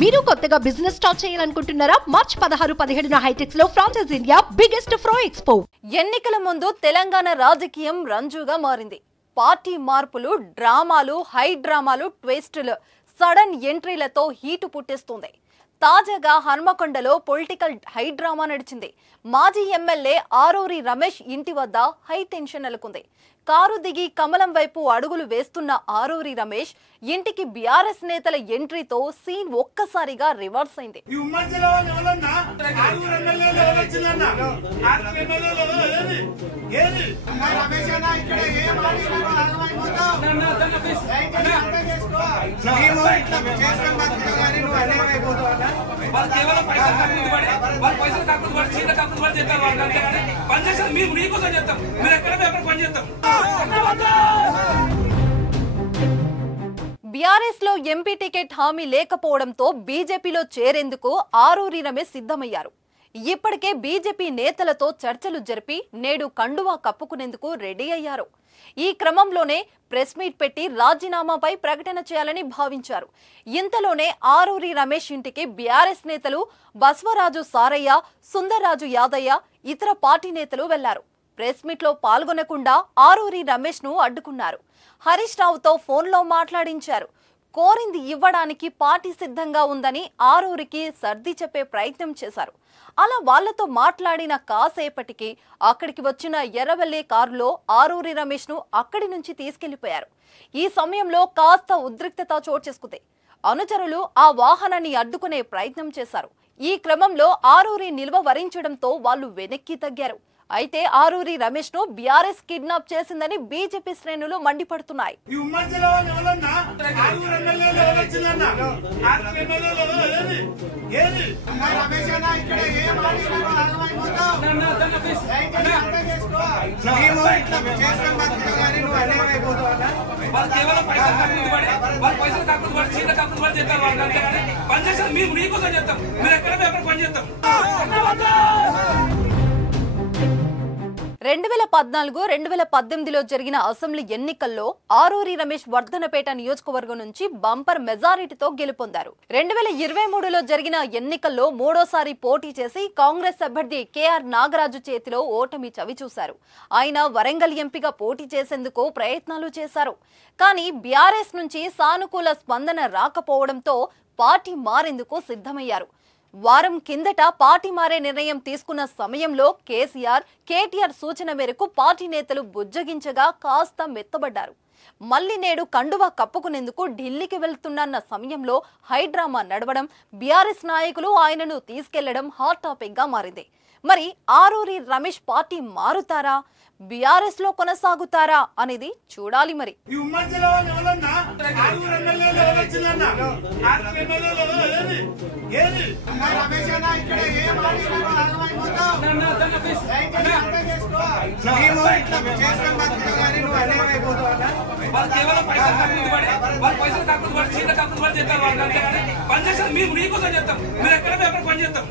మీరు కొత్తగా business start చేయాలనుకుంటున్నారా? మార్చ్ 16-17 హైటెక్స్ లో ఫ్రాన్సెస్ ఇండియా బిగ్గెస్ట్ ఫ్రో ఎక్స్పో. ఎన్నికల ముందు తెలంగాణ రాజకీయం రంజుగా మారింది. పార్టీ మార్పులు, డ్రామాలు, హై డ్రామాలు, ట్విస్టులు, సడన్ ఎంట్రీలతో హీటు పుట్టిస్తుంది. తాజాగా హన్మకొండలో పొలిటికల్ హై డ్రామా నడిచింది. మాజీ ఎమ్మెల్యే ఆరూరి రమేష్ ఇంటి వద్ద హై టెన్షన్ నెలకొంది. కారు దిగి కమలం వైపు అడుగులు వేస్తున్న ఆరూరి రమేష్ ఇంటికి బీఆర్ఎస్ నేతల ఎంట్రీతో సీన్ ఒక్కసారిగా రివర్స్ అయింది. బీఆర్ఎస్ లో ఎంపీ టికెట్ హామీ లేకపోవడంతో బీజేపీలో చేరేందుకు ఆరూరి రమేష్ సిద్ధమయ్యారు. ఇప్పటికే బీజేపీ నేతలతో చర్చలు జరిపి నేడు కండువా కప్పుకునేందుకు రెడీ అయ్యారు. ఈ క్రమంలోనే ప్రెస్ మీట్ పెట్టి రాజీనామాపై ప్రకటన చేయాలని భావించారు. ఇంతలోనే ఆరూరి రమేష్ ఇంటికి బీఆర్ఎస్ నేతలు బసవరాజు సారయ్య, సుందర్రాజు యాదయ్య, ఇతర పార్టీ నేతలు వెళ్లారు. ప్రెస్ మీట్ లో పాల్గొనకుండా ఆరూరి రమేష్ ను అడ్డుకున్నారు. హరీష్ రావుతో ఫోన్లో మాట్లాడించారు. కోరింది ఇవ్వడానికి పార్టీ సిద్ధంగా ఉందని ఆరూరికి సర్ది చెప్పే ప్రయత్నం చేశారు. అలా వాళ్లతో మాట్లాడిన కాసేపటికి అక్కడికి వచ్చిన ఎర్రవెల్లి కారులో ఆరూరి రమేష్ ను అక్కడి నుంచి తీసుకెళ్లిపోయారు. ఈ సమయంలో కాస్త ఉద్రిక్తత చోటు చేసుకుంది. అనుచరులు ఆ వాహనాన్ని అడ్డుకునే ప్రయత్నం చేశారు. ఈ క్రమంలో ఆరూరి నిల్వ వరించడంతో వాళ్ళు వెనక్కి తగ్గారు. అయితే ఆరూరి రమేష్ ను బీఆర్ఎస్ కిడ్నాప్ చేసిందని బీజేపీ శ్రేణులు మండిపడుతున్నాయి. రెండు 2014-2018లో జరిగిన అసెంబ్లీ ఎన్నికల్లో ఆరూరి రమేష్ వర్ధనపేట నియోజకవర్గం నుంచి బంపర్ మెజారిటీతో గెలుపొందారు. 2023లో జరిగిన ఎన్నికల్లో మూడోసారి పోటీ చేసి కాంగ్రెస్ అభ్యర్థి కేఆర్ నాగరాజు చేతిలో ఓటమి చవిచూశారు. ఆయన వరంగల్ ఎంపీగా పోటీ చేసేందుకు ప్రయత్నాలు చేశారు. కానీ బీఆర్ఎస్ నుంచి సానుకూల స్పందన రాకపోవడంతో పార్టీ మారేందుకు సిద్ధమయ్యారు. వారం కిందట పార్టీ మారే నిర్ణయం తీసుకున్న సమయంలో కేటీఆర్ సూచన మేరకు పార్టీ నేతలు బుజ్జగించగా కాస్త మెత్తబడ్డారు. మళ్లీ నేడు కండువా కప్పుకునేందుకు ఢిల్లీకి వెళ్తున్న సమయంలో హైడ్రామా నడవడం, బీఆర్ఎస్ నాయకులు ఆయనను తీసుకెళ్లడం హాట్ టాపిక్ గా మారింది. మరి ఆరూరి రమేష్ పార్టీ మారుతారా, బీఆర్ఎస్ లో కొనసాగుతారా అనేది చూడాలి. మరి పని చేస్తాం, మేము నీకోసం చేస్తాం, మీరు ఎక్కడ పని చేస్తాం.